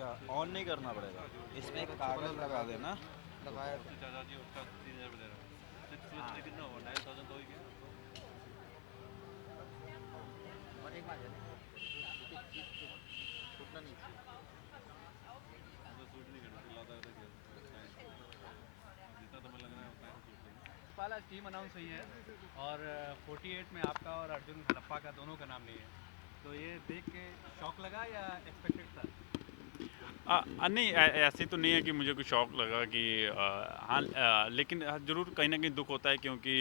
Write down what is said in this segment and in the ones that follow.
क्या ऑन नहीं करना पड़ेगा, इसमें एक कागज लगा देना। लगाया उसके चाचा जी उसका 3000 दे रहा है। 6 कितना हुआ 9000 तो ही गया। और एक बात है ना, छूटना नहीं चाहिए। तो सूट नहीं करना लाता है तो जितना तुम्हें लग रहा है उतना ही सूट लेना। पाल आज टीम अनाउंस हुई है और 48 में आपका और अर्जुन हड़प्पा का दोनों का नाम नहीं है, तो ये देख के शौक लगा या एक्सपेक्टेड था? नहीं, ऐसे तो नहीं है कि मुझे कुछ शौक लगा कि हाँ, लेकिन ज़रूर कहीं ना कहीं दुख होता है क्योंकि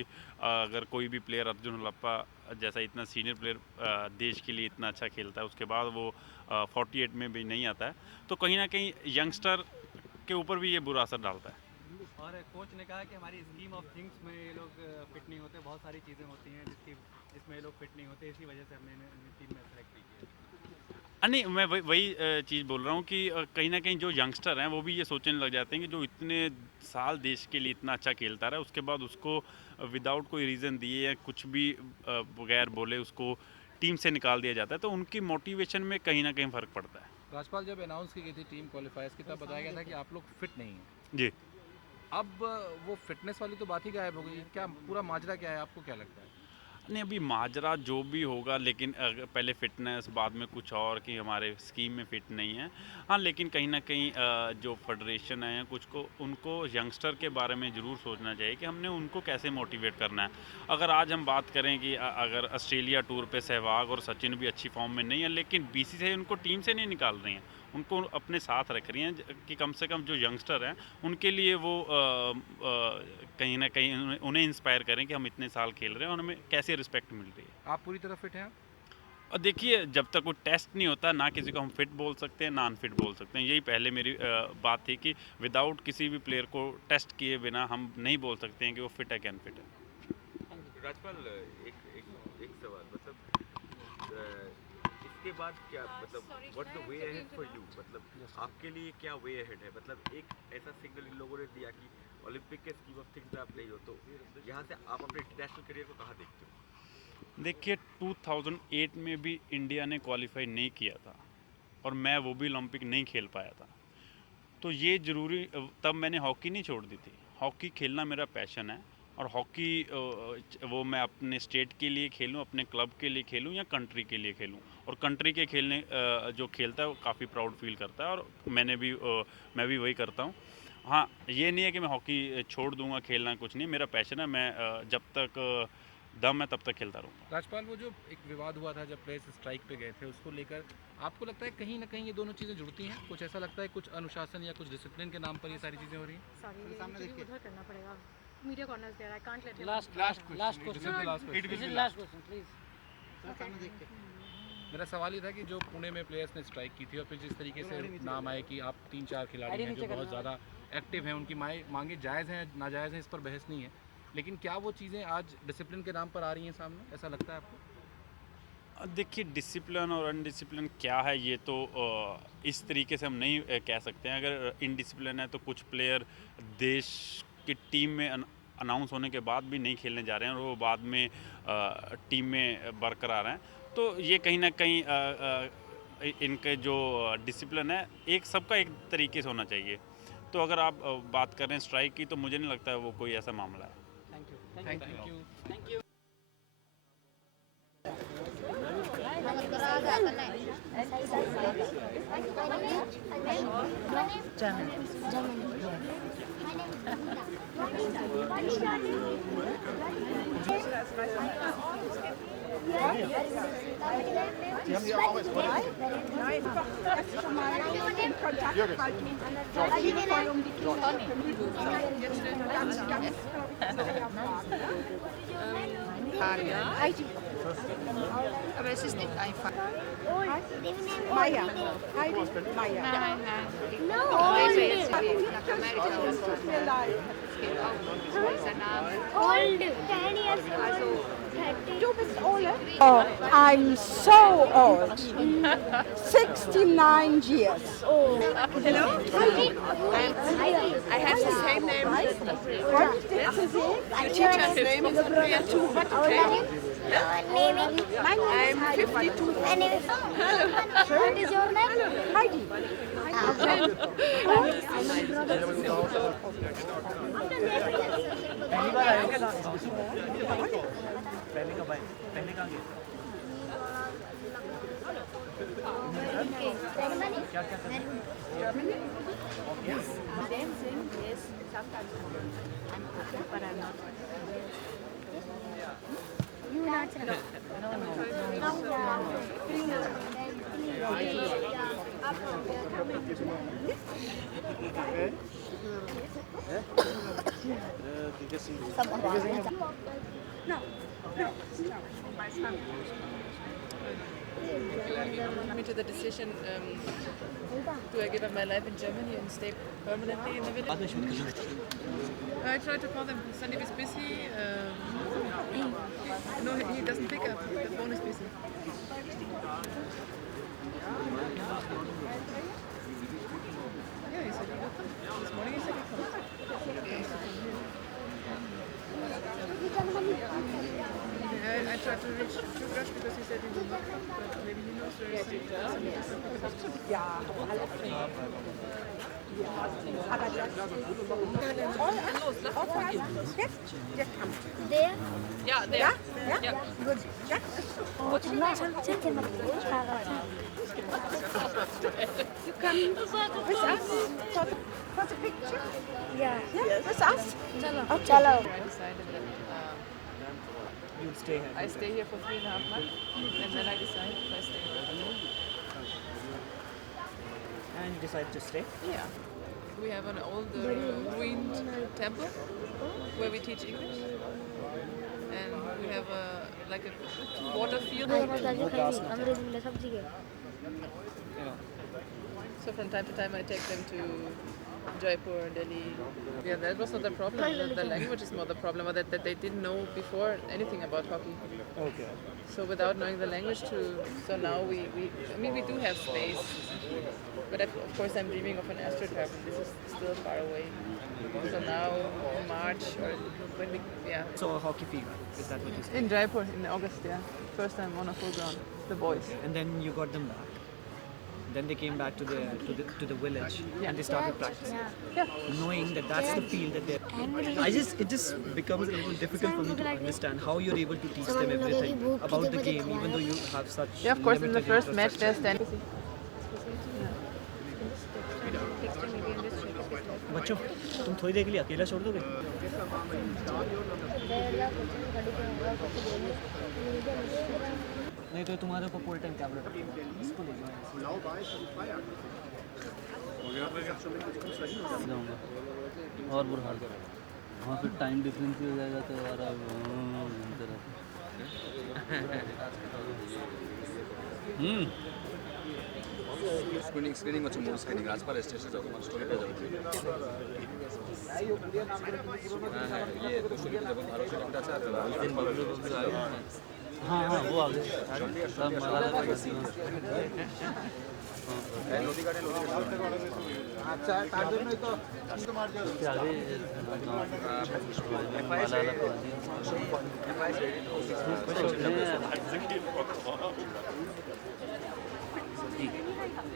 अगर कोई भी प्लेयर अर्जुन हड़प्पा जैसा इतना सीनियर प्लेयर देश के लिए इतना अच्छा खेलता है, उसके बाद वो 48 में भी नहीं आता है, तो कहीं ना कहीं यंगस्टर के ऊपर भी ये बुरा असर डालता है। और कोच ने कहा कि हमारी स्कीम ऑफ थिंग्स में ये लोग फिट नहीं होते, बहुत सारी चीज़ें होती हैं जिसमें ये लोग फिट नहीं होते, इसी वजह से हमने इन्हें टीम में सेलेक्ट नहीं किया। नहीं, मैं वही चीज़ बोल रहा हूँ कि कहीं ना कहीं जो यंगस्टर हैं वो भी ये सोचने लग जाते हैं कि जो इतने साल देश के लिए इतना अच्छा खेलता रहा, उसके बाद उसको विदाउट कोई रीज़न दिए या कुछ भी बगैर बोले उसको टीम से निकाल दिया जाता है, तो उनकी मोटिवेशन में कहीं ना कहीं फ़र्क पड़ता है। राजपाल, जब अनाउंस की गई थी टीम क्वालिफायर्स की तब बताया गया था कि आप लोग फिट नहीं हैं। जी। अब वो फिटनेस वाली तो बात ही गायब हो गई, क्या पूरा माजरा क्या है, आपको क्या लगता है? नहीं, अभी माजरा जो भी होगा, लेकिन पहले फिटनेस बाद में कुछ और कि हमारे स्कीम में फिट नहीं है। हाँ, लेकिन कहीं ना कहीं जो फेडरेशन है कुछ को उनको यंगस्टर के बारे में ज़रूर सोचना चाहिए कि हमने उनको कैसे मोटिवेट करना है। अगर आज हम बात करें कि अगर ऑस्ट्रेलिया टूर पे सहवाग और सचिन भी अच्छी फॉर्म में नहीं है, लेकिन बीसीसीआई उनको टीम से नहीं निकाल रही हैं, उनको अपने साथ रख रही हैं कि कम से कम जो यंगस्टर हैं उनके लिए वो कहीं ना कहीं उन्हें इंस्पायर करें कि हम इतने साल खेल रहे हैं और हमें कैसे रिस्पेक्ट मिल रही है। आप पूरी तरह फिट हैं? और देखिए, जब तक कोई टेस्ट नहीं होता ना किसी को हम फिट बोल सकते हैं ना अनफिट बोल सकते हैं। यही पहले मेरी बात थी कि विदाउट किसी भी प्लेयर को टेस्ट किए बिना हम नहीं बोल सकते हैं कि वो फिट है कि अनफिट है। राजपाल, एक एक एक सवाल, मतलब इसके बाद क्या, मतलब what the way ahead for you, मतलब आपके लिए क्या वे अहेड है? मतलब एक ऐसा सिग्नल इन लोगों ने दिया कि ओलंपिक के स्कीम ऑफ थिंग्स में आप नहीं हो, तो यहाँ से आप अपने इंटरनेशनल करियर को कहाँ देखते हो? देखिए, 2008 में भी इंडिया ने क्वालिफाई नहीं किया था और मैं वो भी ओलंपिक नहीं खेल पाया था, तो ये ज़रूरी, तब मैंने हॉकी नहीं छोड़ दी थी। हॉकी खेलना मेरा पैशन है और हॉकी वो मैं अपने स्टेट के लिए खेलूं, अपने क्लब के लिए खेलूं या कंट्री के लिए खेलूं, और कंट्री के खेलने जो खेलता है वो काफ़ी प्राउड फील करता है और मैं भी वही करता हूं। हाँ, ये नहीं है कि मैं हॉकी छोड़ दूंगा, खेलना कुछ नहीं, मेरा पैशन है, मैं जब तक दम है तब तक खेलता रहूँगा। राजपाल, वो जो एक विवाद हुआ था जब प्लेयर्स स्ट्राइक पे गए थे, उसको लेकर आपको लगता है कहीं ना कहीं ये दोनों चीज़ें जुड़ती हैं? कुछ ऐसा लगता है, कुछ अनुशासन या कुछ डिसिप्लिन के नाम पर ये सारी चीज़ें हो रही हैं? सॉरी, सामने देखिए, उधर करना पड़ेगा। Media corners there, I can't let last question please. सामने देख के मेरा सवाल ये था कि जो पुणे में प्लेयर्स ने स्ट्राइक की थी और फिर जिस तरीके से नाम आए कि आप 3-4 खिलाड़ी हैं जो बहुत ज़्यादा एक्टिव हैं, उनकी मांगे जायज़ हैं नाजायज़ हैं, इस पर बहस नहीं है, लेकिन क्या वो चीज़ें आज डिसिप्लिन के नाम पर आ रही हैं सामने, ऐसा लगता है आपको? देखिए, डिसिप्लिन और अनडिसिप्लिन क्या है ये तो इस तरीके से हम नहीं कह सकते हैं। अगर इनडिसिप्लिन है तो कुछ प्लेयर देश की टीम में अनाउंस होने के बाद भी नहीं खेलने जा रहे हैं और वो बाद में टीम में बरकरार हैं, तो ये कहीं ना कहीं इनके जो डिसिप्लिन है एक सबका एक तरीके से होना चाहिए। तो अगर आप बात कर रहे हैं स्ट्राइक की, तो मुझे नहीं लगता है वो कोई ऐसा मामला है। Thank you. Sie haben die auch als Freunde? Nein, das ist schon mal in Kontakt halten. Es geht voll um die Kinder. Jetzt ganz Aber es ist nicht einfach. Maya. Heidi Maya. Nein, nein. No. Also jetzt nach Amerika. Es tut mir leid. Es geht auch um dieser Name. Old. Also, Du bist old? Oh, I'm so old. 69 years old. hello. I have the same name. Freut dich, dich zu sehen? Your teacher's name is Andrea too. Okay. I'm 52. My name is. What is your name? Heidi. Germany? Yes. Dancing, yes. Sometimes I'm okay, but I'm not. You not? No. My son. Me to the decision, do I give up my life in Germany and stay permanently in the village? I tried to call them. Sandeep is busy. No, he doesn't pick up. The phone is busy. Yeah, he said he would come. This morning he said he'd come. I tried to reach Rush because he said he would not come, but maybe he knows where he is. Ja, aber das jetzt kommt. Der? Yeah, there. Ja? Yeah. Gut. Ja? Check him out. You come with us for the picture? Yeah. Yeah, with us? Chalo. Chalo. I decided that You'll stay here. I stay here for 3.5 months, and then I decide if I stay. And you decide to stay? Yeah. We have an old ruined temple where we teach English, and we have a water field. So from time to time I take them to Jaipur, Delhi. Yeah, that was not the problem. The language is more the problem, or that they didn't know before anything about hockey. Okay. So without knowing the language so now we do have space. But of course I'm dreaming of an astroturf, and this is still far away. So now in March or when we, So a hockey field, is that what you said? in Jaipur in August, yeah. First time on a full ground, the boys. And then you got them back. Then they came back to the village and they started practicing, knowing that that's the field that they're. It just becomes a little difficult for me to understand how you're able to teach them everything about the game, even though you have such. Yeah, of course. In the first match, they're standing. बच्चों, तुम थोड़ी देर के लिए अकेला छोड़ दोगे? नहीं तो तुम्हारे ऊपर पूरे टाइम टैबलेट इसको ले जाओ। और बुरा हाल वहाँ फिर टाइम डिफरेंस भी हो जाएगा तो यार अब स्क्रीनिंग వచ్చి మూడు స్క్రీనింగ్ రాజపాల స్టేషన్ जाओ मन स्टोरी पे जाओ ये तो स्टोरी पे जब मारो स्टोरी पे चाहते हो उस दिन बबलू आए हाँ हाँ वो आ गए सब मजा लगा लोधी गाड़ी अच्छा तार जन्य तो मार जाओ आगे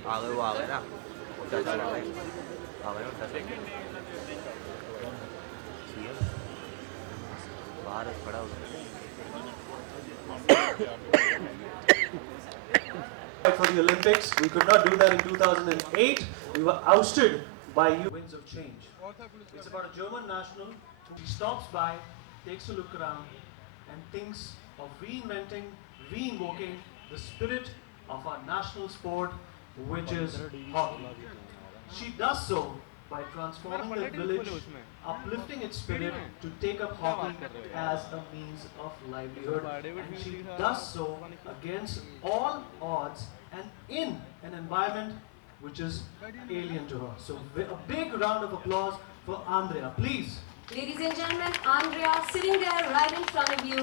आ गए वो आ गए ना उधर चला गए आ गए उधर से बाहर खड़ा हो For the Olympics, we could not do that in 2008. We were ousted by Winds of Change. It's about a German national who stops by, takes a look around, and thinks of reinventing, reinvoking the spirit of our national sport, which is hockey. She does so by transforming the village, uplifting its spirit to take up hockey as a means of livelihood. And she does so against all odds and in an environment which is alien to her. So a big round of applause for Andrea, please. Ladies and gentlemen, Andrea sitting there right in front of you.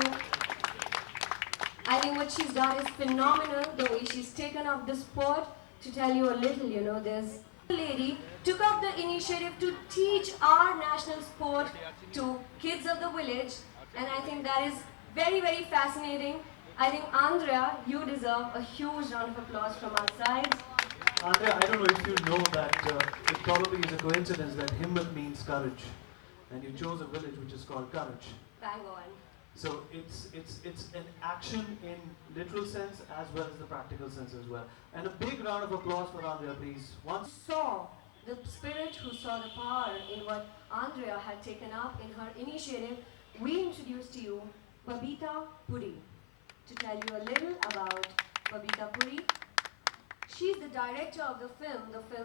I think what she's done is phenomenal, the way she's taken up the sport. To tell you a little, there's a lady took up the initiative to teach our national sport to kids of the village, and I think that is Very, very fascinating. I think, Andrea, you deserve a huge round of applause from our side. Andrea, I don't know if you know that it probably is a coincidence that Himmat means courage, and you chose a village which is called Courage. Bang on. So it's an action in literal sense as well as the practical sense as well. And a big round of applause for Andrea, please. Once Saw the spirit, who saw the power in what Andrea had taken up in her initiative, we introduce to you Babita Puri. To tell you a little about Babita Puri, she's the director of the film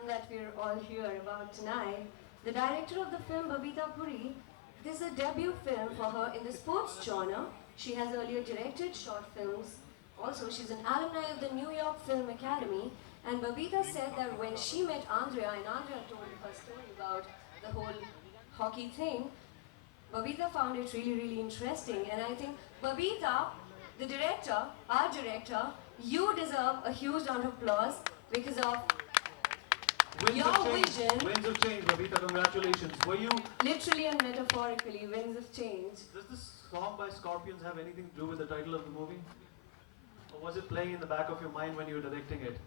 that we're all here about tonight. The director of the film, Babita Puri, this is a debut film for her in the sports genre. She has earlier directed short films. Also, she's an alumni of the New York Film Academy. And Babita said that when she met Andrea, and Andrea told her story about the whole hockey thing, Babita found it really, really interesting. And I think, Babita, the director, our director, you deserve a huge round of applause because of your vision. Winds of Change, Babita, congratulations. Were you... Literally and metaphorically, Winds of Change. Does this song by Scorpions have anything to do with the title of the movie? Or was it playing in the back of your mind when you were directing it?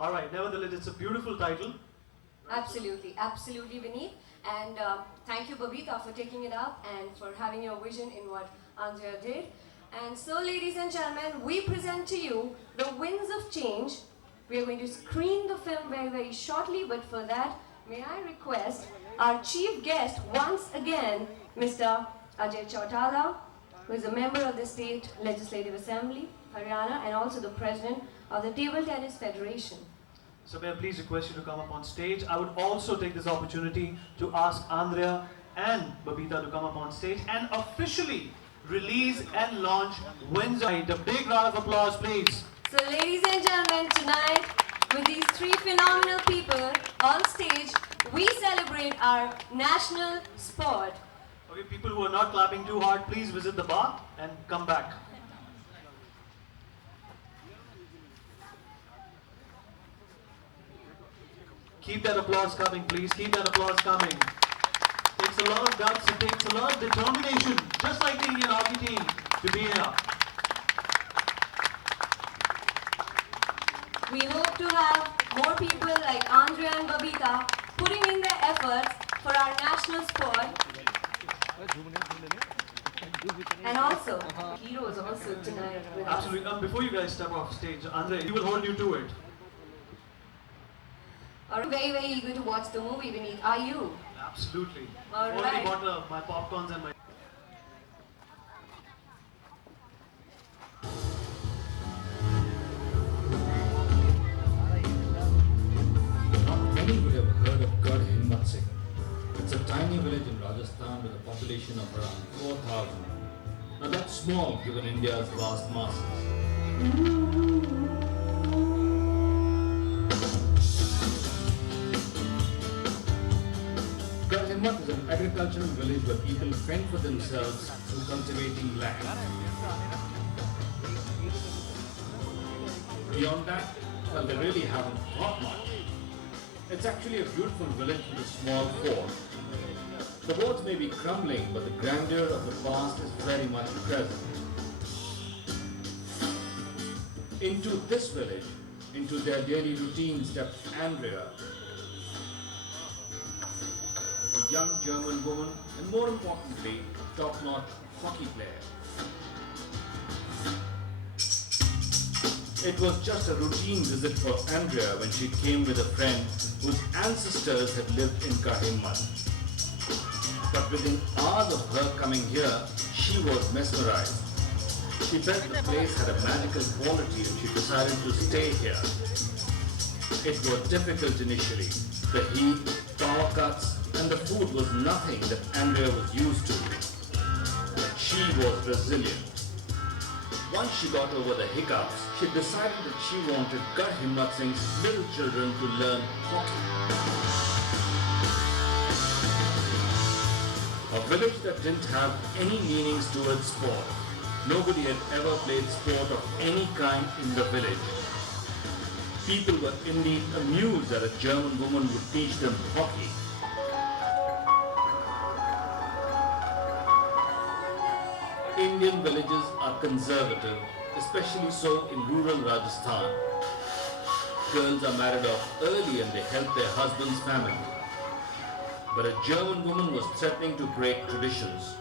Alright, nevertheless, it's a beautiful title. Absolutely, absolutely, Vineet. And thank you, Babita, for taking it up and for having your vision in what Andrea did. And so, ladies and gentlemen, we present to you The Winds of Change. We are going to screen the film very, very shortly, but for that, may I request our chief guest once again, Mr. Ajay Chautala, who is a member of the State Legislative Assembly, Haryana, and also the president of the Table Tennis Federation. So may I please request you to come up on stage. I would also take this opportunity to ask Andrea and Babita to come up on stage and officially release and launch Winds of Change. A big round of applause, please. So ladies and gentlemen, tonight, with these three phenomenal people on stage, we celebrate our national sport. Okay, people who are not clapping too hard, please visit the bar and come back. Keep that applause coming, please. Keep that applause coming. It takes a lot of guts, it takes a lot of determination, just like the Indian hockey team, to be here. We hope to have more people like Andrea and Babita putting in their efforts for our national sport. And also, heroes also tonight with us. Absolutely. Before you guys step off stage, Andrea, we will hold you to it. I'm very, very eager to watch the movie, Vineet. Are you? Absolutely. All I've already right. bought my popcorns and my... Not many would have heard of Garh Himmat Singh. It's a tiny village in Rajasthan with a population of around 4,000. Now that's small given India's vast masses. Garh Himmat is an agricultural village where people fend for themselves through cultivating land. Beyond that, well, they really haven't thought much. It's actually a beautiful village with a small fort. The walls may be crumbling, but the grandeur of the past is very much present. Into this village, into their daily routine steps Andrea, a young German woman, and more importantly, top-notch hockey player. It was just a routine visit for Andrea when she came with a friend whose ancestors had lived in Garh Himmat. But within hours of her coming here, she was mesmerized. She felt the place had a magical quality and she decided to stay here. It was difficult initially. The heat, power cuts, and the food was nothing that Andrea was used to. But she was resilient. Once she got over the hiccups, she decided that she wanted Garh Himmat Singh's little children to learn hockey. A village that didn't have any meanings towards sport. Nobody had ever played sport of any kind in the village. People were indeed amused that a German woman would teach them hockey. Indian villages are conservative, especially so in rural Rajasthan. Girls are married off early and they help their husband's family. But a German woman was threatening to break traditions.